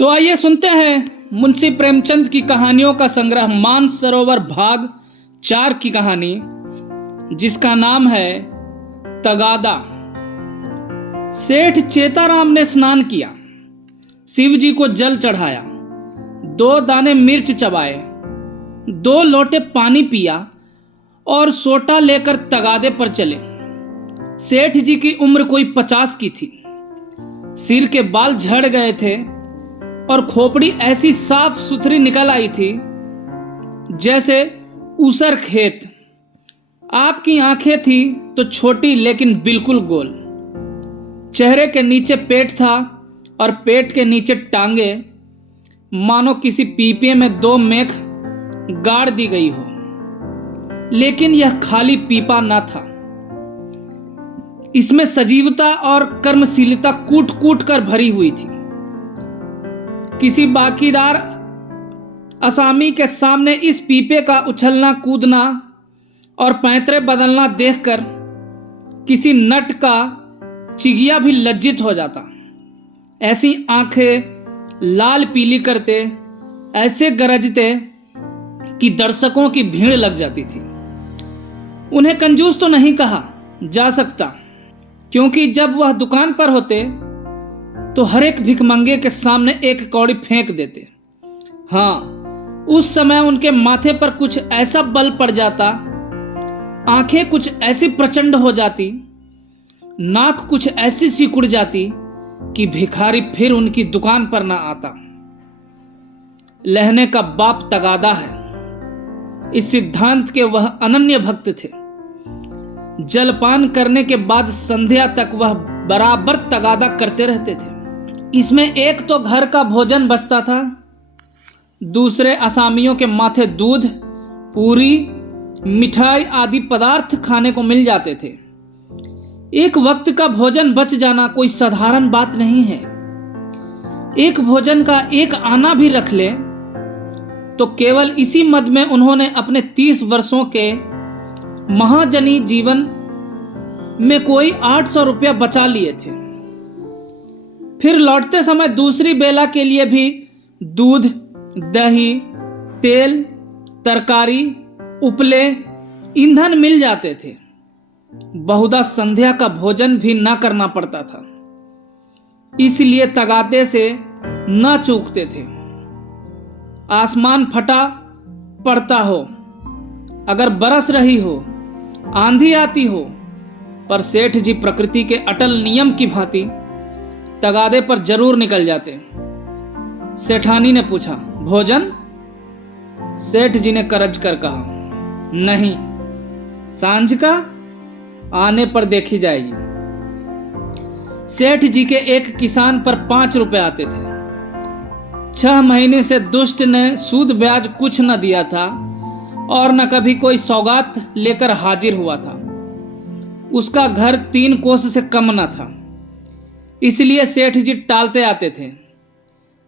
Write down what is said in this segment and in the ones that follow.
तो आइए सुनते हैं मुंशी प्रेमचंद की कहानियों का संग्रह मानसरोवर भाग 4 की कहानी, जिसका नाम है तगादा। सेठ चेताराम ने स्नान किया, शिव जी को जल चढ़ाया, 2 दाने मिर्च चबाए, 2 लोटे पानी पिया और सोटा लेकर तगादे पर चले। सेठ जी की उम्र कोई 50 की थी। सिर के बाल झड़ गए थे और खोपड़ी ऐसी साफ सुथरी निकल आई थी जैसे ऊसर खेत। आपकी आंखें थी तो छोटी लेकिन बिल्कुल गोल। चेहरे के नीचे पेट था और पेट के नीचे टांगे, मानो किसी पीपे में 2 मेख गाड़ दी गई हो। लेकिन यह खाली पीपा न था, इसमें सजीवता और कर्मशीलता कूट कूट कर भरी हुई थी। किसी बाकीदार असामी के सामने इस पीपे का उछलना कूदना और पैंतरे बदलना देखकर किसी नट का चिगिया भी लज्जित हो जाता। ऐसी आंखें लाल पीली करते, ऐसे गरजते कि दर्शकों की भीड़ लग जाती थी। उन्हें कंजूस तो नहीं कहा जा सकता, क्योंकि जब वह दुकान पर होते तो हर एक भिखमंगे के सामने 1 कौड़ी फेंक देते। हाँ, उस समय उनके माथे पर कुछ ऐसा बल पड़ जाता, आंखें कुछ ऐसी प्रचंड हो जाती, नाक कुछ ऐसी सिकुड़ जाती कि भिखारी फिर उनकी दुकान पर ना आता। लहने का बाप तगादा है, इस सिद्धांत के वह अनन्य भक्त थे। जलपान करने के बाद संध्या तक वह बराबर तगादा करते रहते थे। इसमें एक तो घर का भोजन बचता था, दूसरे असामियों के माथे दूध, पूरी, मिठाई आदि पदार्थ खाने को मिल जाते थे। एक वक्त का भोजन बच जाना कोई साधारण बात नहीं है। एक भोजन का 1 आना भी रख ले तो केवल इसी मद में उन्होंने अपने 30 वर्षों के महाजनी जीवन में कोई 800 रुपया बचा लिए थे। फिर लौटते समय दूसरी बेला के लिए भी दूध, दही, तेल, तरकारी, उपले, ईंधन मिल जाते थे। बहुधा संध्या का भोजन भी ना करना पड़ता था, इसलिए तगादे से न चूकते थे। आसमान फटा पड़ता हो, अगर बरस रही हो, आंधी आती हो, पर सेठ जी प्रकृति के अटल नियम की भांति तगादे पर जरूर निकल जाते। सेठानी ने पूछा, भोजन? सेठ जी ने करज कर कहा, नहीं, सांझ का आने पर देखी जाएगी। सेठ जी के एक किसान पर 5 रुपए आते थे। 6 महीने से दुष्ट ने सूद ब्याज कुछ न दिया था और न कभी कोई सौगात लेकर हाजिर हुआ था। उसका घर 3 कोस से कम न था, इसलिए सेठ जी टालते आते थे।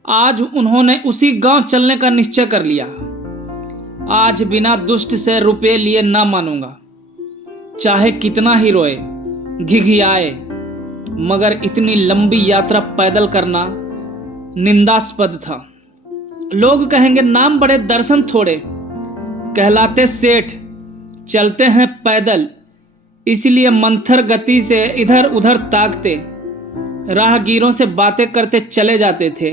आज उन्होंने उसी गांव चलने का निश्चय कर लिया। आज बिना दुष्ट से रुपए लिए न मानूंगा, चाहे कितना ही रोए, घिघियाए, मगर इतनी लंबी यात्रा पैदल करना निंदास्पद था। लोग कहेंगे नाम बड़े दर्शन थोड़े, कहलाते सेठ, चलते हैं पैदल, इसलिए मंथर गति से इधर उधर ताकते, राहगीरों से बातें करते चले जाते थे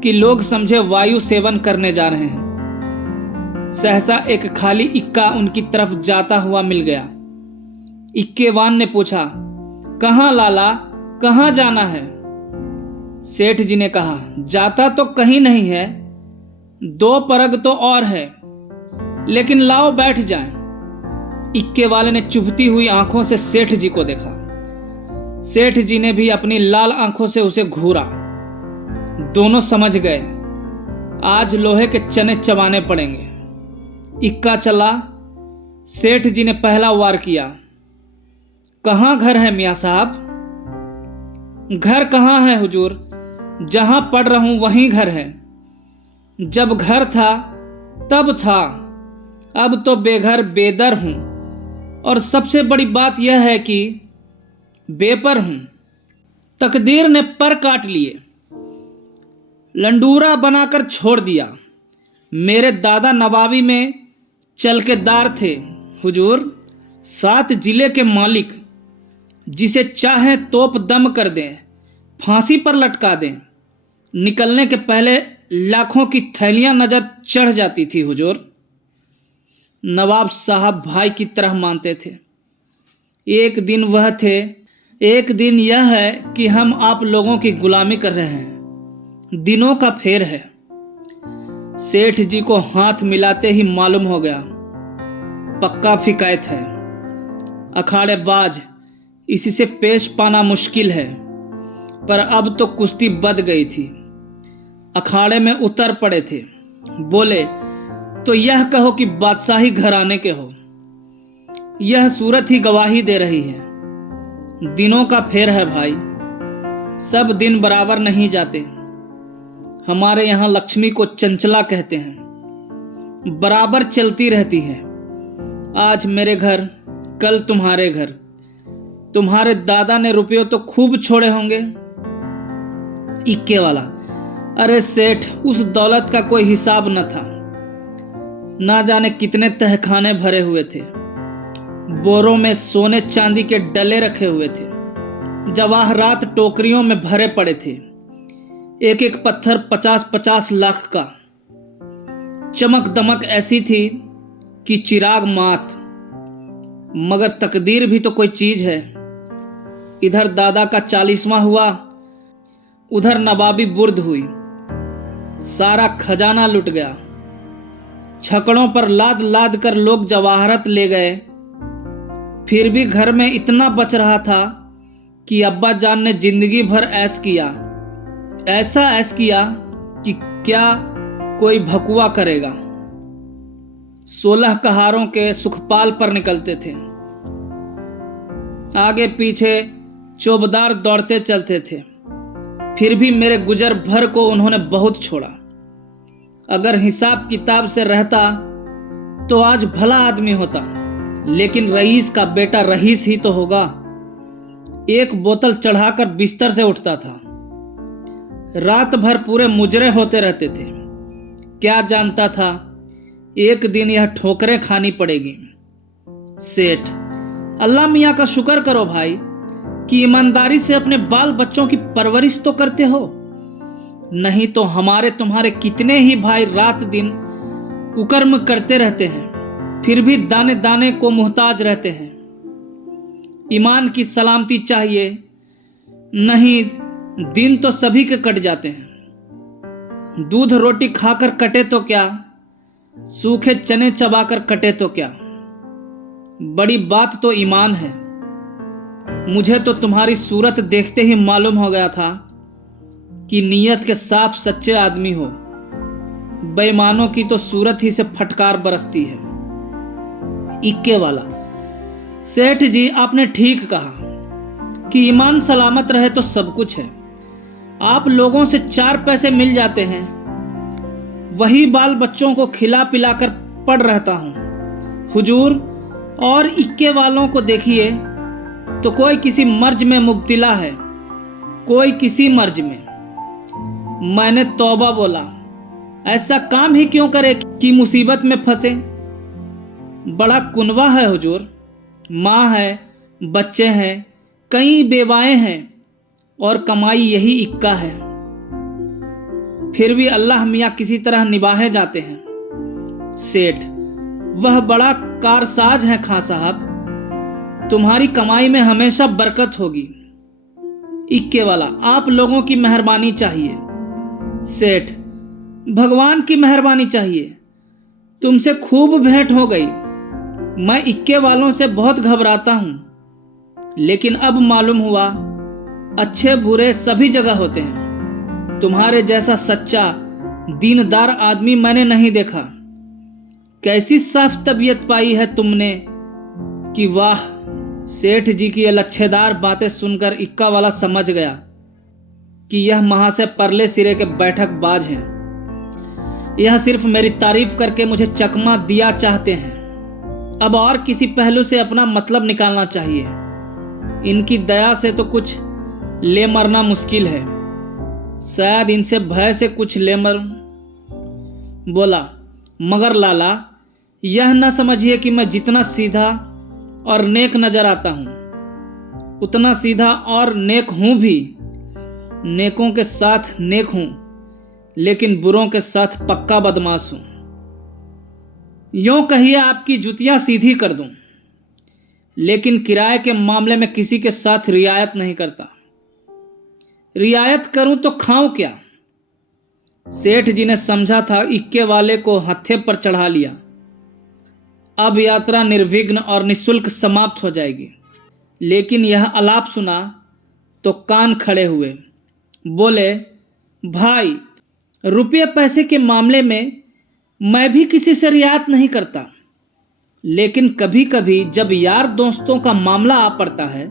कि लोग समझे वायु सेवन करने जा रहे हैं। सहसा एक खाली इक्का उनकी तरफ जाता हुआ मिल गया। इक्केवान ने पूछा, कहाँ लाला, कहाँ जाना है? सेठ जी ने कहा, जाता तो कहीं नहीं है, 2 परग तो और है, लेकिन लाओ बैठ जाएं। इक्के वाले ने चुभती हुई आंखों से सेठ जी को देखा। सेठ जी ने भी अपनी लाल आंखों से उसे घूरा। दोनों समझ गए, आज लोहे के चने चबाने पड़ेंगे। इक्का चला। सेठ जी ने पहला वार किया, कहाँ घर है मियाँ साहब? घर कहाँ है हुजूर, जहां पढ़ रहा हूं वहीं घर है। जब घर था तब था, अब तो बेघर बेदर हूं, और सबसे बड़ी बात यह है कि बेपर हूं। तकदीर ने पर काट लिए। लंडूरा बनाकर छोड़ दिया। मेरे दादा नवाबी में चलकेदार थे हुजूर, 7 जिले के मालिक, जिसे चाहे तोप दम कर दें, फांसी पर लटका दें। निकलने के पहले लाखों की थैलियां नजर चढ़ जाती थी हुजूर। नवाब साहब भाई की तरह मानते थे। एक दिन वह थे, एक दिन यह है कि हम आप लोगों की गुलामी कर रहे हैं। दिनों का फेर है। सेठ जी को हाथ मिलाते ही मालूम हो गया, पक्का फिकायत है, अखाड़ेबाज, इसी से पेश पाना मुश्किल है। पर अब तो कुश्ती बद गई थी। अखाड़े में उतर पड़े थे। बोले, तो यह कहो कि बादशाही घराने के हो। यह सूरत ही गवाही दे रही है। दिनों का फेर है भाई, सब दिन बराबर नहीं जाते। हमारे यहाँ लक्ष्मी को चंचला कहते हैं, बराबर चलती रहती है। आज मेरे घर, कल तुम्हारे घर। तुम्हारे दादा ने रुपये तो खूब छोड़े होंगे। इक्के वाला, अरे सेठ, उस दौलत का कोई हिसाब न था। ना जाने कितने तहखाने भरे हुए थे। बोरों में सोने चांदी के डले रखे हुए थे। जवाहरात टोकरियों में भरे पड़े थे। एक एक पत्थर 50-50 लाख का। चमक दमक ऐसी थी कि चिराग मात। मगर तकदीर भी तो कोई चीज है। इधर दादा का 40वां हुआ, उधर नवाबी बुर्द हुई। सारा खजाना लुट गया। छकड़ों पर लाद लाद कर लोग जवाहरत ले गए। फिर भी घर में इतना बच रहा था कि अब्बा जान ने जिंदगी भर ऐश किया। ऐसा ऐश किया कि क्या कोई भकुआ करेगा। 16 कहारों के सुखपाल पर निकलते थे। आगे पीछे चौबदार दौड़ते चलते थे। फिर भी मेरे गुजर भर को उन्होंने बहुत छोड़ा। अगर हिसाब किताब से रहता तो आज भला आदमी होता, लेकिन रईस का बेटा रईस ही तो होगा। एक बोतल चढ़ाकर बिस्तर से उठता था। रात भर पूरे मुजरे होते रहते थे। क्या जानता था एक दिन यह ठोकरें खानी पड़ेगी। सेठ, अल्लाह मियाँ का शुक्र करो भाई कि ईमानदारी से अपने बाल बच्चों की परवरिश तो करते हो। नहीं तो हमारे तुम्हारे कितने ही भाई रात दिन कुकर्म करते रहते हैं, फिर भी दाने दाने को मुहताज रहते हैं। ईमान की सलामती चाहिए, नहीं दिन तो सभी के कट जाते हैं। दूध रोटी खाकर कटे तो क्या, सूखे चने चबाकर कटे तो क्या। बड़ी बात तो ईमान है। मुझे तो तुम्हारी सूरत देखते ही मालूम हो गया था कि नीयत के साफ सच्चे आदमी हो। बेईमानों की तो सूरत ही से फटकार बरसती है। इक्के वाला, सेठ जी आपने ठीक कहा कि ईमान सलामत रहे तो सब कुछ है। आप लोगों से 4 पैसे मिल जाते हैं, वही बाल बच्चों को खिला पिलाकर पड़ रहता हूं हुजूर। और इक्के वालों को देखिए तो कोई किसी मर्ज में मुब्तिला है, कोई किसी मर्ज में। मैंने तौबा बोला, ऐसा काम ही क्यों करे कि मुसीबत में फंसे। बड़ा कुनवा है हुजूर। माँ है, बच्चे हैं, कई बेवाएं हैं और कमाई यही इक्का है। फिर भी अल्लाह मियाँ किसी तरह निभाए जाते हैं। सेठ, वह बड़ा कारसाज है खां साहब। तुम्हारी कमाई में हमेशा बरकत होगी। इक्के वाला, आप लोगों की मेहरबानी चाहिए। सेठ, भगवान की मेहरबानी चाहिए। तुमसे खूब भेंट हो गई। मैं इक्के वालों से बहुत घबराता हूं, लेकिन अब मालूम हुआ अच्छे बुरे सभी जगह होते हैं। तुम्हारे जैसा सच्चा दीनदार आदमी मैंने नहीं देखा। कैसी साफ तबीयत पाई है तुमने कि वाह। सेठ जी की ये लच्छेदार बातें सुनकर इक्का वाला समझ गया कि यह महा से परले सिरे के बैठक बाज हैं। यह सिर्फ मेरी तारीफ करके मुझे चकमा दिया चाहते हैं। अब और किसी पहलू से अपना मतलब निकालना चाहिए। इनकी दया से तो कुछ ले मरना मुश्किल है। शायद इनसे भय से कुछ ले मरूं। बोला, मगर लाला, यह न समझिए कि मैं जितना सीधा और नेक नजर आता हूं उतना सीधा और नेक हूं भी। नेकों के साथ नेक हूं, लेकिन बुरों के साथ पक्का बदमाश हूं। यूं कहिए आपकी जुतियां सीधी कर दूं, लेकिन किराए के मामले में किसी के साथ रियायत नहीं करता। रियायत करूं तो खाऊं क्या? सेठ जी ने समझा था इक्के वाले को हत्थे पर चढ़ा लिया, अब यात्रा निर्विघ्न और निःशुल्क समाप्त हो जाएगी। लेकिन यह आलाप सुना तो कान खड़े हुए। बोले, भाई, रुपये पैसे के मामले में मैं भी किसी से रियायत नहीं करता, लेकिन कभी कभी जब यार दोस्तों का मामला आ पड़ता है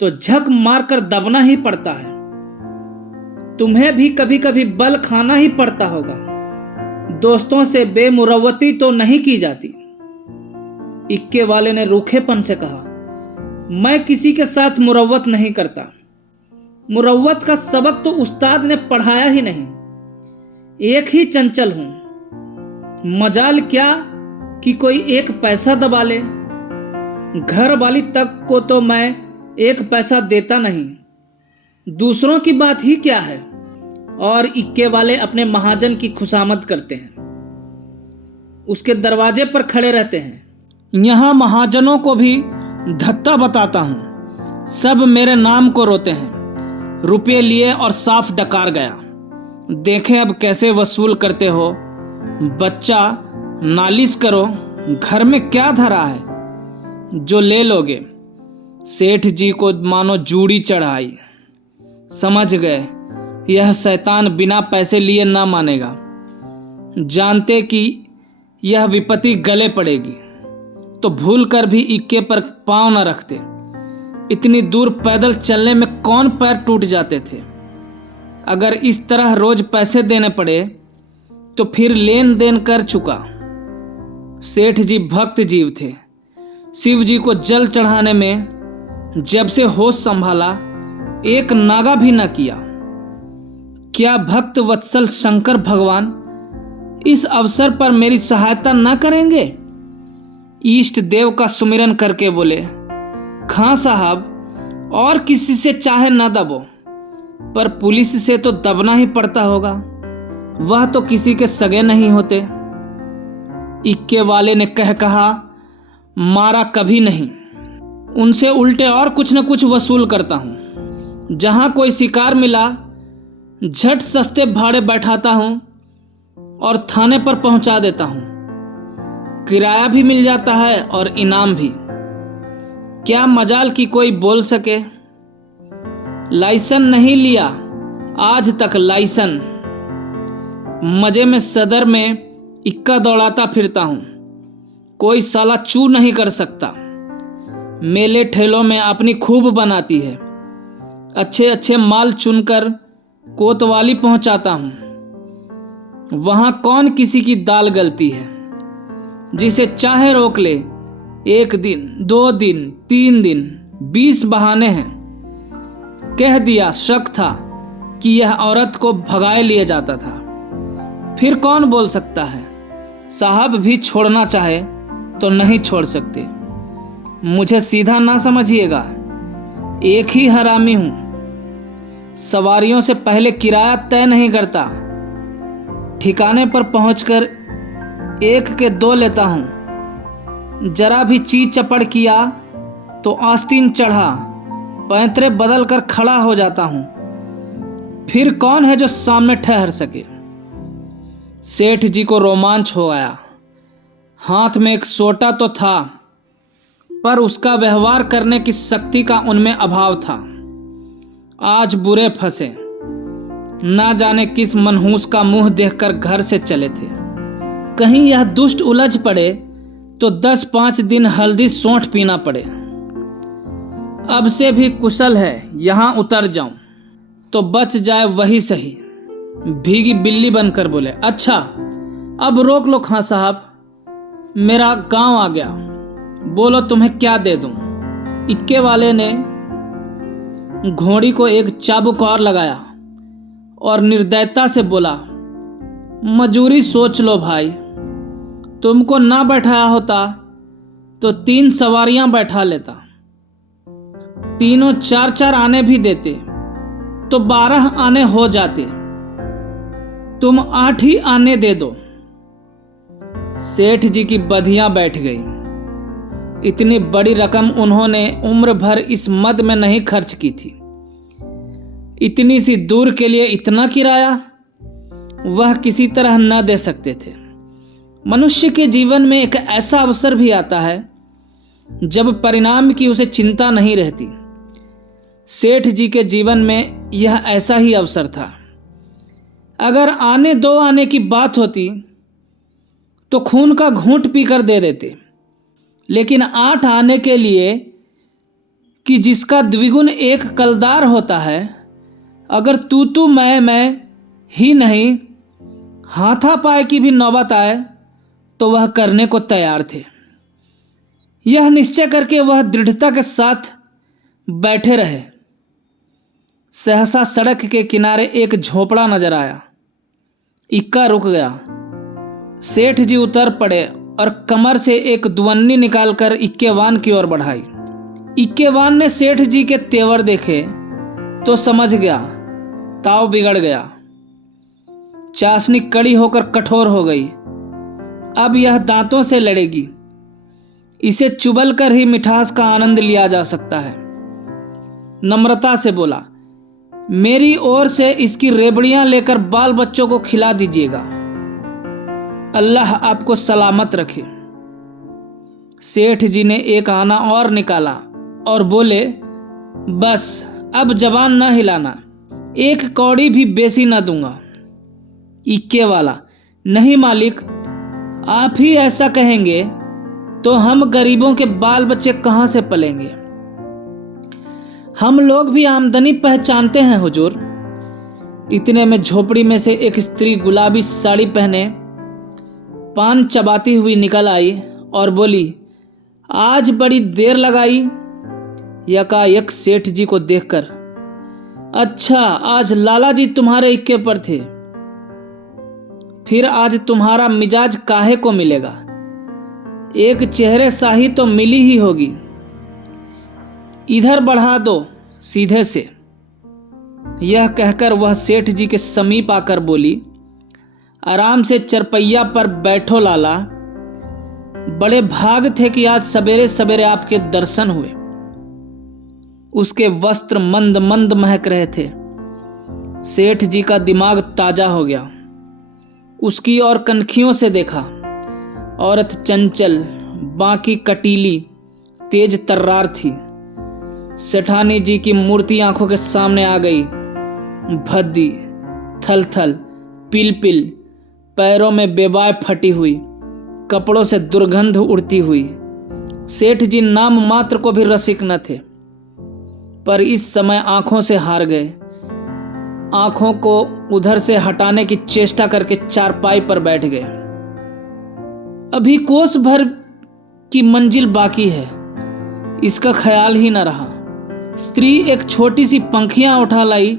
तो झक मारकर दबना ही पड़ता है। तुम्हें भी कभी कभी बल खाना ही पड़ता होगा। दोस्तों से बेमुरव्वती तो नहीं की जाती। इक्के वाले ने रूखेपन से कहा, मैं किसी के साथ मुरव्वत नहीं करता। मुरव्वत का सबक तो उस्ताद ने पढ़ाया ही नहीं। एक ही चंचल हूं, मजाल क्या कि कोई एक पैसा दबा ले। घर वाली तक को तो मैं एक पैसा देता नहीं, दूसरों की बात ही क्या है। और इक्के वाले अपने महाजन की खुशामद करते हैं, उसके दरवाजे पर खड़े रहते हैं। यहां महाजनों को भी धत्ता बताता हूं, सब मेरे नाम को रोते हैं। रुपये लिए और साफ डकार गया। देखें अब कैसे वसूल करते हो। बच्चा, नालिश करो, घर में क्या धरा है जो ले लोगे। सेठ जी को मानो जूड़ी चढ़ाई। समझ गए यह शैतान बिना पैसे लिए ना मानेगा। जानते कि यह विपत्ति गले पड़ेगी तो भूल कर भी इक्के पर पांव न रखते। इतनी दूर पैदल चलने में कौन पैर टूट जाते थे। अगर इस तरह रोज पैसे देने पड़े तो फिर लेन देन कर चुका। सेठ जी भक्त जीव थे। शिव जी को जल चढ़ाने में जब से होश संभाला एक नागा भी न किया। क्या भक्त वत्सल शंकर भगवान इस अवसर पर मेरी सहायता न करेंगे? इष्ट देव का सुमिरन करके बोले, खां साहब, और किसी से चाहे न दबो, पर पुलिस से तो दबना ही पड़ता होगा। वह तो किसी के सगे नहीं होते। इक्के वाले ने कहा, मारा कभी नहीं, उनसे उल्टे और कुछ न कुछ वसूल करता हूं। जहां कोई शिकार मिला झट सस्ते भाड़े बैठाता हूं और थाने पर पहुंचा देता हूं। किराया भी मिल जाता है और इनाम भी। क्या मजाल कि कोई बोल सके। लाइसन नहीं लिया आज तक, लाइसन। मजे में सदर में इक्का दौड़ाता फिरता हूं, कोई साला चू नहीं कर सकता। मेले ठेलों में अपनी खूब बनाती है। अच्छे अच्छे माल चुनकर कोतवाली पहुंचाता हूं। वहां कौन किसी की दाल गलती है। जिसे चाहे रोक ले। 1 दिन, 2 दिन, 3 दिन, 20 बहाने हैं। कह दिया शक था कि यह औरत को भगाए लिए जाता था। फिर कौन बोल सकता है। साहब भी छोड़ना चाहे तो नहीं छोड़ सकते। मुझे सीधा ना समझिएगा, एक ही हरामी हूं। सवारियों से पहले किराया तय नहीं करता। ठिकाने पर पहुंचकर 1 के 2 लेता हूं। जरा भी चीज चपड़ किया तो आस्तीन चढ़ा, पैंतरे बदल कर खड़ा हो जाता हूं। फिर कौन है जो सामने ठहर सके। सेठ जी को रोमांच हो आया। हाथ में एक सोटा तो था, पर उसका व्यवहार करने की शक्ति का उनमें अभाव था। आज बुरे फंसे। ना जाने किस मनहूस का मुंह देखकर घर से चले थे। कहीं यह दुष्ट उलझ पड़े तो 10-5 दिन हल्दी सौंठ पीना पड़े। अब से भी कुशल है यहां उतर जाऊं तो बच जाए वही सही। भीगी बिल्ली बनकर बोले, अच्छा अब रोक लो खां साहब, मेरा गांव आ गया, बोलो तुम्हें क्या दे दूं। इक्के वाले ने घोड़ी को एक चाबुक और लगाया और निर्दयता से बोला, मजूरी सोच लो भाई, तुमको ना बैठाया होता तो 3 सवारियां बैठा लेता, तीनों 4-4 आने भी देते तो 12 आने हो जाते, तुम 8 ही आने दे दो। सेठ जी की बधियां बैठ गई। इतनी बड़ी रकम उन्होंने उम्र भर इस मद में नहीं खर्च की थी। इतनी सी दूर के लिए इतना किराया वह किसी तरह न दे सकते थे। मनुष्य के जीवन में एक ऐसा अवसर भी आता है जब परिणाम की उसे चिंता नहीं रहती। सेठ जी के जीवन में यह ऐसा ही अवसर था। अगर 2 आने की बात होती तो खून का घूंट पीकर दे देते, लेकिन 8 आने के लिए कि जिसका द्विगुण एक कलदार होता है, अगर तू मैं ही नहीं हाथापाई की भी नौबत आए तो वह करने को तैयार थे। यह निश्चय करके वह दृढ़ता के साथ बैठे रहे। सहसा सड़क के किनारे एक झोपड़ा नजर आया। इक्का रुक गया। सेठ जी उतर पड़े और कमर से एक दुवन्नी निकालकर इक्केवान की ओर बढ़ाई। इक्केवान ने सेठ जी के तेवर देखे तो समझ गया ताव बिगड़ गया। चाशनी कड़ी होकर कठोर हो गई। अब यह दांतों से लड़ेगी। इसे चुबल कर ही मिठास का आनंद लिया जा सकता है। नम्रता से बोला, मेरी ओर से इसकी रेबड़ियां लेकर बाल बच्चों को खिला दीजिएगा। अल्लाह आपको सलामत रखे। सेठ जी ने एक आना और निकाला और बोले, बस अब जबान न हिलाना, 1 कौड़ी भी बेसी न दूंगा। इक्के वाला, नहीं मालिक, आप ही ऐसा कहेंगे तो हम गरीबों के बाल बच्चे कहां से पलेंगे? हम लोग भी आमदनी पहचानते हैं हुजूर। इतने में झोपड़ी में से एक स्त्री गुलाबी साड़ी पहने पान चबाती हुई निकल आई और बोली, आज बड़ी देर लगाई। यकायक सेठ जी को देखकर, अच्छा आज लाला जी तुम्हारे इक्के पर थे, फिर आज तुम्हारा मिजाज काहे को मिलेगा? एक चेहरे साही तो मिली ही होगी। इधर बढ़ा दो सीधे से। यह कहकर वह सेठ जी के समीप आकर बोली, आराम से चरपैया पर बैठो लाला, बड़े भाग थे कि आज सवेरे सवेरे आपके दर्शन हुए। उसके वस्त्र मंद मंद महक रहे थे। सेठ जी का दिमाग ताजा हो गया। उसकी और कनखियों से देखा। औरत चंचल, बाकी कटीली, तेज तर्रार थी। सेठानी जी की मूर्ति आंखों के सामने आ गई। भद्दी, थल थल, पिल पिल, पैरों में बेबाय फटी हुई, कपड़ों से दुर्गंध उड़ती हुई। सेठ जी नाम मात्र को भी रसिक न थे, पर इस समय आंखों से हार गए। आंखों को उधर से हटाने की चेष्टा करके चारपाई पर बैठ गए। अभी कोस भर की मंजिल बाकी है, इसका ख्याल ही न रहा। स्त्री एक छोटी सी पंखियां उठा लाई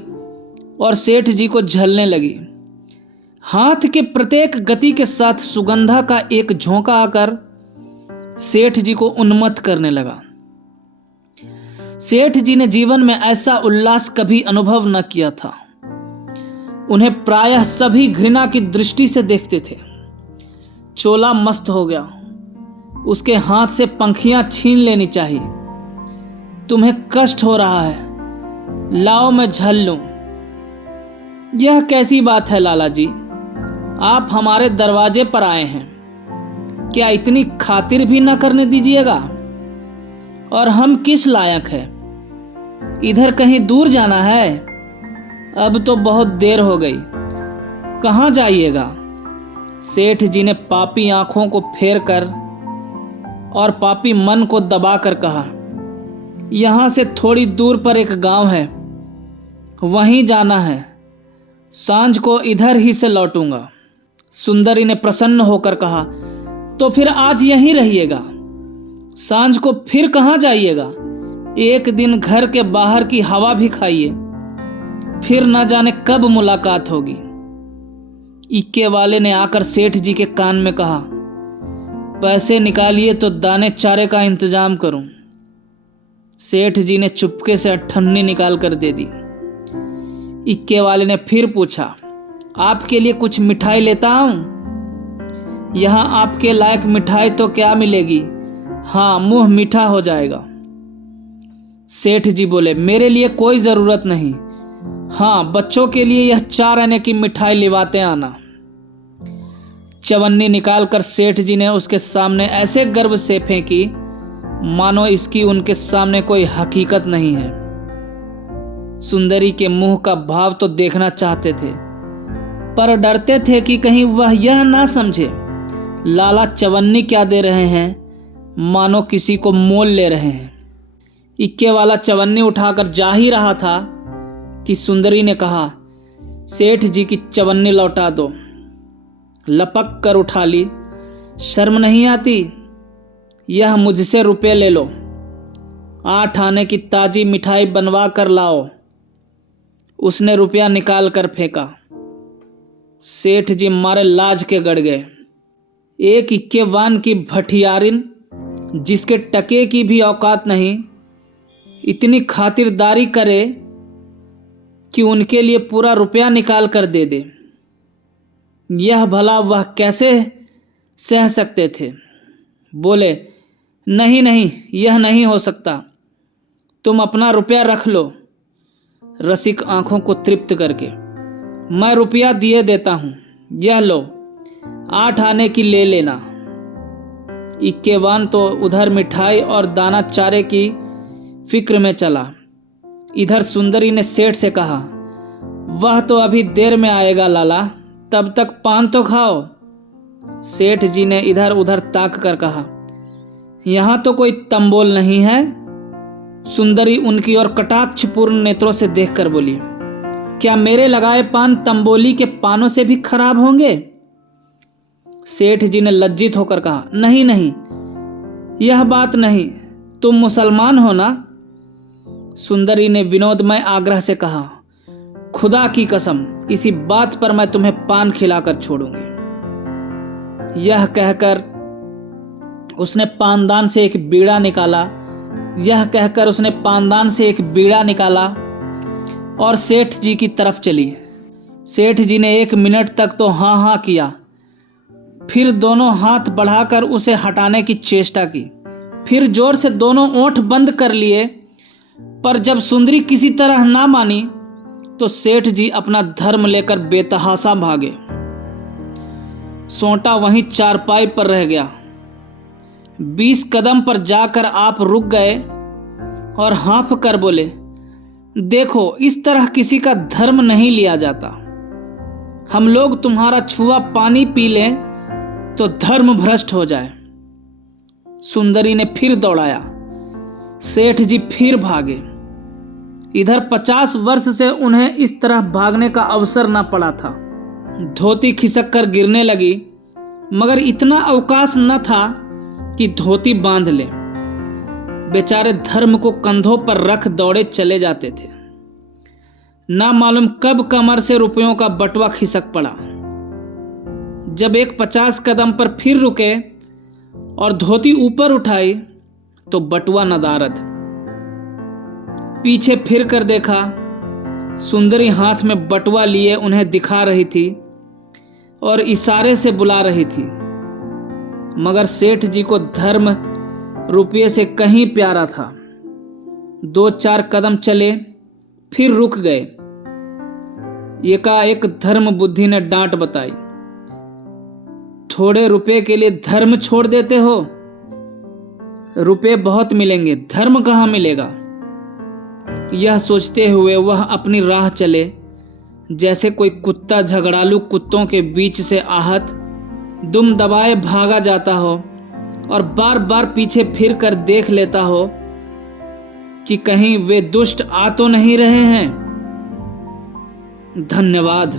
और सेठ जी को झलने लगी। हाथ के प्रत्येक गति के साथ सुगंधा का एक झोंका आकर सेठ जी को उन्मत्त करने लगा। सेठ जी ने जीवन में ऐसा उल्लास कभी अनुभव न किया था। उन्हें प्रायः सभी घृणा की दृष्टि से देखते थे। चोला मस्त हो गया। उसके हाथ से पंखियां छीन लेनी चाहिए। तुम्हें कष्ट हो रहा है, लाओ मैं झल लूं। यह कैसी बात है लाला जी, आप हमारे दरवाजे पर आए हैं, क्या इतनी खातिर भी न करने दीजिएगा? और हम किस लायक है? इधर कहीं दूर जाना है? अब तो बहुत देर हो गई, कहाँ जाइएगा? सेठ जी ने पापी आंखों को फेर कर और पापी मन को दबाकर कहा, यहां से थोड़ी दूर पर एक गांव है, वहीं जाना है। सांझ को इधर ही से लौटूंगा। सुंदरी ने प्रसन्न होकर कहा, तो फिर आज यहीं रहिएगा, सांझ को फिर कहाँ जाइएगा? एक दिन घर के बाहर की हवा भी खाइए। फिर न जाने कब मुलाकात होगी। इक्के वाले ने आकर सेठ जी के कान में कहा, पैसे निकालिए तो दाने चारे का इंतजाम करूं। सेठ जी ने चुपके से अट्ठन्नी निकाल कर दे दी। इक्के वाले ने फिर पूछा, आपके लिए कुछ मिठाई लेता आऊं? यहां आपके लायक मिठाई तो क्या मिलेगी, हाँ मुंह मीठा हो जाएगा। सेठ जी बोले, मेरे लिए कोई जरूरत नहीं, हाँ बच्चों के लिए यह 4 आने की मिठाई लिवाते आना। चवन्नी निकालकर सेठ जी ने उसके सामने ऐसे गर्व से फेंकी मानो इसकी उनके सामने कोई हकीकत नहीं है। सुंदरी के मुंह का भाव तो देखना चाहते थे, पर डरते थे कि कहीं वह यह ना समझे लाला चवन्नी क्या दे रहे हैं, मानो किसी को मोल ले रहे हैं। इक्के वाला चवन्नी उठाकर जा ही रहा था कि सुंदरी ने कहा, सेठ जी की चवन्नी लौटा दो। लपक कर उठा ली, शर्म नहीं आती? यह मुझसे रुपए ले लो, 8 आने की ताजी मिठाई बनवा कर लाओ। उसने रुपया निकाल कर फेंका। सेठ जी मारे लाज के गड़ गए। एक इक्केवान की भठियारिन, जिसके टके की भी औकात नहीं, इतनी खातिरदारी करे कि उनके लिए पूरा रुपया निकाल कर दे दे। यह भला वह कैसे सह सकते थे? बोले, नहीं नहीं, यह नहीं हो सकता, तुम अपना रुपया रख लो। रसिक आंखों को तृप्त करके, मैं रुपया दिए देता हूं, यह लो, 8 आने की ले लेना। इक्केवान तो उधर मिठाई और दाना चारे की फिक्र में चला। इधर सुंदरी ने सेठ से कहा, वह तो अभी देर में आएगा लाला, तब तक पान तो खाओ। सेठ जी ने इधर उधर ताक कर कहा, यहां तो कोई तंबोल नहीं है। सुंदरी उनकी ओर कटाक्षपूर्ण नेत्रों से देखकर बोली, क्या मेरे लगाए पान तंबोली के पानों से भी खराब होंगे? सेठ जी ने लज्जित होकर कहा, नहीं नहीं, यह बात नहीं, तुम मुसलमान हो ना? सुंदरी ने विनोदमय आग्रह से कहा, खुदा की कसम, इसी बात पर मैं तुम्हें पान खिलाकर छोड़ूंगी। यह कहकर उसने पानदान से एक बीड़ा निकाला और सेठ जी की तरफ चली। सेठ जी ने 1 मिनट तक तो हाँ हाँ किया, फिर दोनों हाथ बढ़ाकर उसे हटाने की चेष्टा की, फिर जोर से दोनों ओंठ बंद कर लिए, पर जब सुंदरी किसी तरह ना मानी तो सेठ जी अपना धर्म लेकर बेतहाशा भागे। सोंटा वहीं चारपाई पर रह गया। 20 कदम पर जाकर आप रुक गए और हाँफ कर बोले, देखो इस तरह किसी का धर्म नहीं लिया जाता। हम लोग तुम्हारा छुआ पानी पी लें तो धर्म भ्रष्ट हो जाए। सुंदरी ने फिर दौड़ाया। सेठ जी फिर भागे। इधर 50 वर्ष से उन्हें इस तरह भागने का अवसर न पड़ा था। धोती खिसक कर गिरने लगी, मगर इतना अवकाश न था कि धोती बांध ले। बेचारे धर्म को कंधों पर रख दौड़े चले जाते थे। ना मालूम कब कमर से रुपयों का बटुआ खिसक पड़ा। जब एक 50 कदम पर फिर रुके और धोती ऊपर उठाई तो बटुआ नदारद। पीछे फिर कर देखा, सुंदरी हाथ में बटुआ लिए उन्हें दिखा रही थी और इशारे से बुला रही थी, मगर सेठ जी को धर्म रुपये से कहीं प्यारा था। 2-4 कदम चले, फिर रुक गए। एकाएक धर्म बुद्धि ने डांट बताई, थोड़े रुपए के लिए धर्म छोड़ देते हो? रुपए बहुत मिलेंगे, धर्म कहाँ मिलेगा? यह सोचते हुए वह अपनी राह चले, जैसे कोई कुत्ता झगड़ालू कुत्तों के बीच से आहत दुम दबाए भागा जाता हो और बार बार पीछे फिर कर देख लेता हो कि कहीं वे दुष्ट आ तो नहीं रहे हैं। धन्यवाद।